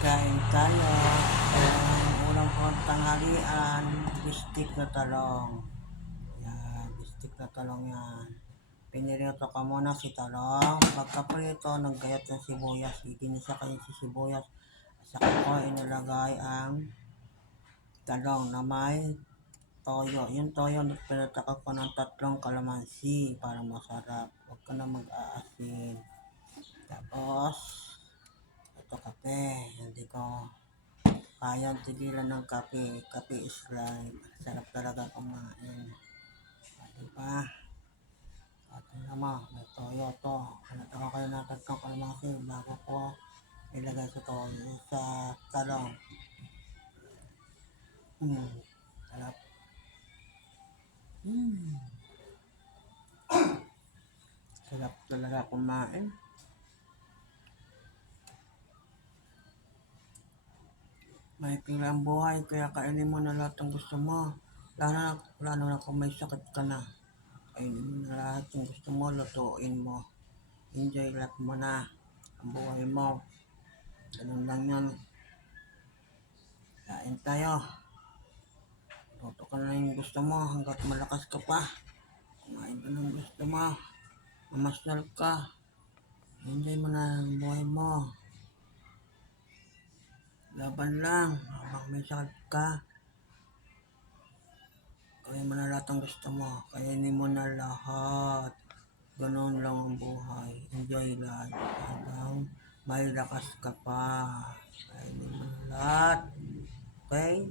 Kain tayo. Ang ulam ko tanghalian, bistik na talong. Yan, bistik na talong yan. Pinirito ka muna si talong. Pagkaprito, naggayat ng sibuyas. Iginisa kayo si sibuyas. Saka ko inilagay ang talong na may toyo. Yung toyo, pinataka ko ng 3 kalamansi para masarap. Huwag ka na mag-aasin. Tapos, ito kape. Hindi ko kayang tigilan ng kape. Kape is life. Sarap talaga kumain. Diba? At naman, may toyo to. Pinataka kayo ng 3 kalamansi bago ko ilagay sa toyo sa talong. Sarap. Sarap talaga kumain. May ang buhay, kaya kainin mo na lahat ng gusto mo. Lalo na kung may sakit ka na. Kainin mo na lahat ng gusto mo, lutuin mo. Enjoy life mo na. Ang buhay mo. Ganun lang yan. Kain tayo. Luto ka na yung gusto mo hanggat malakas ka pa. Kumain ka ng gusto mo. Mamasal ka. Enjoy mo na ang buhay mo. Laban lang. Habang may sakit ka. Kainin mo na lahat ng gusto mo. Kainin mo na lahat. Ganun lang ang buhay. Enjoy life. Hanggang may lakas ka pa. Kainin mo na lahat. Okay?